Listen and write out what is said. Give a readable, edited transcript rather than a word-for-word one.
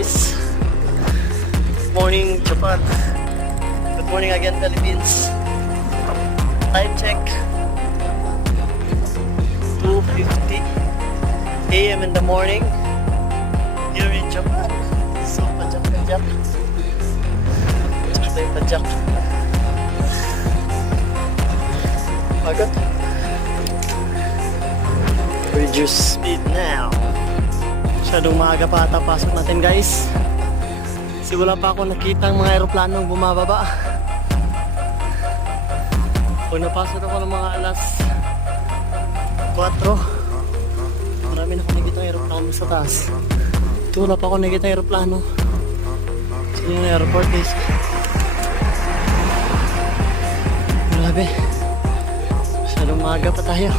guys. Good morning Japan. Good morning again Philippines. Time check 2:50 AM in the morning here in Japan. So pajak. Pajak. Agad. Reduce speed now. Masyadong maaga pa ata pasok natin guys. Kasi wala pa ako nakita ang mga aeroplanong bumababa. Kung napasok ako ng mga alas 4, marami na ako nakita ang aeroplano sa taas. Ito wala pa ako nakita ang aeroplano. So yung airport guys. Grabe. Masyadong maaga pa tayo.